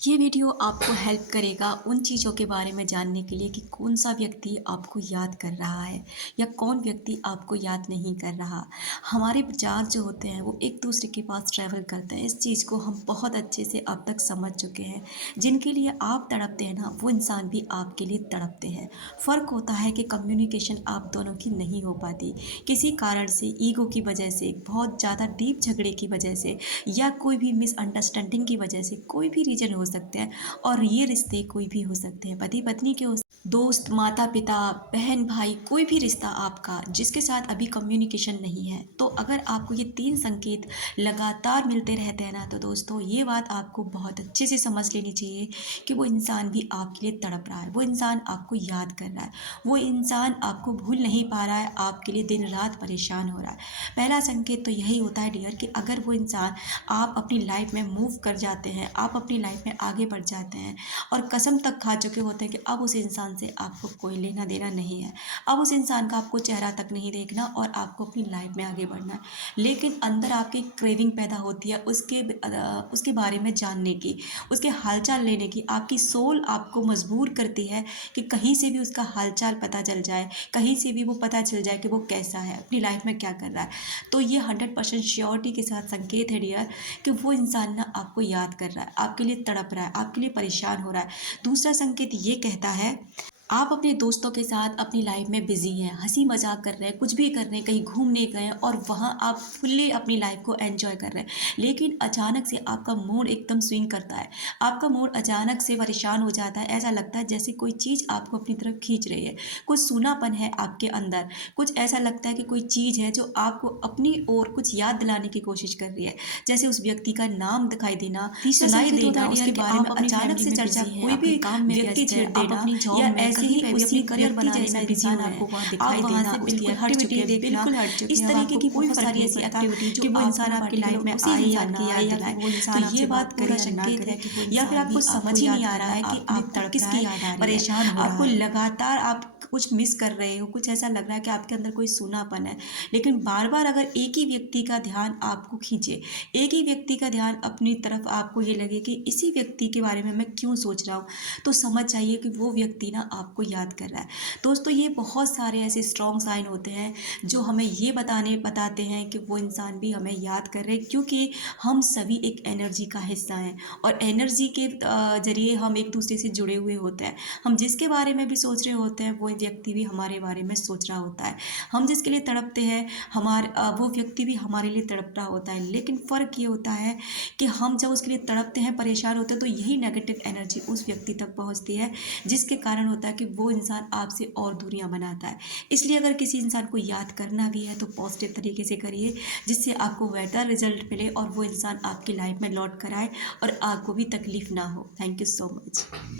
ये वीडियो आपको हेल्प करेगा उन चीज़ों के बारे में जानने के लिए कि कौन सा व्यक्ति आपको याद कर रहा है या कौन व्यक्ति आपको याद नहीं कर रहा। हमारे विचार जो होते हैं वो एक दूसरे के पास ट्रैवल करते हैं। इस चीज़ को हम बहुत अच्छे से अब तक समझ चुके हैं। जिनके लिए आप तड़पते हैं ना, वो इंसान भी आपके लिए तड़पते हैं। फ़र्क होता है कि कम्युनिकेशन आप दोनों की नहीं हो पाती। किसी कारण से, ईगो की वजह से, बहुत ज़्यादा डीप झगड़े की वजह से या कोई भी मिसअंडरस्टैंडिंग की वजह से, कोई भी रीज़न हो सकते हैं। और ये रिश्ते कोई भी हो सकते हैं, पति पत्नी के हो, दोस्त, माता पिता, बहन भाई, कोई भी रिश्ता आपका जिसके साथ अभी कम्युनिकेशन नहीं है। तो अगर आपको ये 3 संकेत लगातार मिलते रहते हैं ना, तो दोस्तों ये बात आपको बहुत अच्छे से समझ लेनी चाहिए कि वो इंसान भी आपके लिए तड़प रहा है, वो इंसान आपको याद कर रहा है, वो इंसान आपको भूल नहीं पा रहा है, आपके लिए दिन रात परेशान हो रहा है। पहला संकेत तो यही होता है डियर, कि अगर वो इंसान, आप अपनी लाइफ में मूव कर जाते हैं, आप अपनी लाइफ में आगे बढ़ जाते हैं और कसम तक खा चुके होते हैं कि अब उस इंसान से आपको कोई लेना देना नहीं है, अब उस इंसान का आपको चेहरा तक नहीं देखना और आपको अपनी लाइफ में आगे बढ़ना है। लेकिन अंदर आपकी क्रेविंग पैदा होती है उसके बारे में जानने की, उसके हालचाल लेने की। आपकी सोल आपको मजबूर करती है कि कहीं से भी उसका हालचाल पता चल जाए, कहीं से भी वो पता चल जाए कि वो कैसा है, अपनी लाइफ में क्या कर रहा है। तो ये 100% श्योरिटी के साथ संकेत है डियर, कि वो इंसान ना आपको याद कर रहा है, आपके लिए तड़प रहा है, आपके लिए परेशान हो रहा है। दूसरा संकेत ये कहता है, आप अपने दोस्तों के साथ अपनी लाइफ में बिजी हैं, हंसी मजाक कर रहे हैं, कुछ भी कर रहे हैं, कहीं घूमने गए हैं और वहाँ आप फुल्ली अपनी लाइफ को एंजॉय कर रहे हैं। लेकिन अचानक से आपका मूड एकदम स्विंग करता है, आपका मूड अचानक से परेशान हो जाता है। ऐसा लगता है जैसे कोई चीज़ आपको अपनी तरफ खींच रही है, कुछ सूनापन है आपके अंदर, कुछ ऐसा लगता है कि कोई चीज़ है जो आपको अपनी ओर कुछ याद दिलाने की कोशिश कर रही है, जैसे उस व्यक्ति का नाम दिखाई देना, सुनाई देना, उसके बारे में अचानक से चर्चा, कोई भी व्यक्ति छेड़ देना, या ऐसे ही उसी करियर बनाने में इंसान आपको वहाँ दिखाई देना, बिल्कुल हट चुके हैं, बिल्कुल हट चुके हैं, इस तरीके की कोई सारी ऐसी एक्टिविटी कि वो इंसान आपकी लाइफ में आए या ना आए, या फिर वो इंसान तो ये बात पूरा संकेत है, या फिर आपको समझ ही नहीं आ रहा है कि आपको किसकी याद आ रही है, परेशान हो रहा है, आपको लगातार आप कुछ मिस कर रहे हो, कुछ ऐसा लग रहा है कि आपके अंदर कोई सूनापन है। लेकिन बार बार अगर एक ही व्यक्ति का ध्यान आपको खींचे, एक ही व्यक्ति का ध्यान अपनी तरफ, आपको ये लगे कि इसी व्यक्ति के बारे में मैं क्यों सोच रहा हूँ, तो समझ जाइए कि वो व्यक्ति ना आपको याद कर रहा है। दोस्तों ये बहुत सारे ऐसे स्ट्रॉन्ग साइन होते हैं जो हमें ये बताते हैं कि वो इंसान भी हमें याद कर रहे हैं, क्योंकि हम सभी एक एनर्जी का हिस्सा हैं और एनर्जी के जरिए हम एक दूसरे से जुड़े हुए होते हैं। हम जिसके बारे में भी सोच रहे होते हैं, वो व्यक्ति भी हमारे बारे में सोच रहा होता है। हम जिसके लिए तड़पते हैं, वो व्यक्ति भी हमारे लिए तड़प रहा होता है। लेकिन फ़र्क ये होता है कि हम जब उसके लिए तड़पते हैं, परेशान होते हैं, तो यही नेगेटिव एनर्जी उस व्यक्ति तक पहुंचती है, जिसके कारण होता है कि वो इंसान आपसे और दूरियां बनाता है। इसलिए अगर किसी इंसान को याद करना भी है तो पॉजिटिव तरीके से करिए, जिससे आपको बेटर रिजल्ट मिले और वो इंसान आपकी लाइफ में लौट कर आए और आपको भी तकलीफ ना हो। Thank you so much.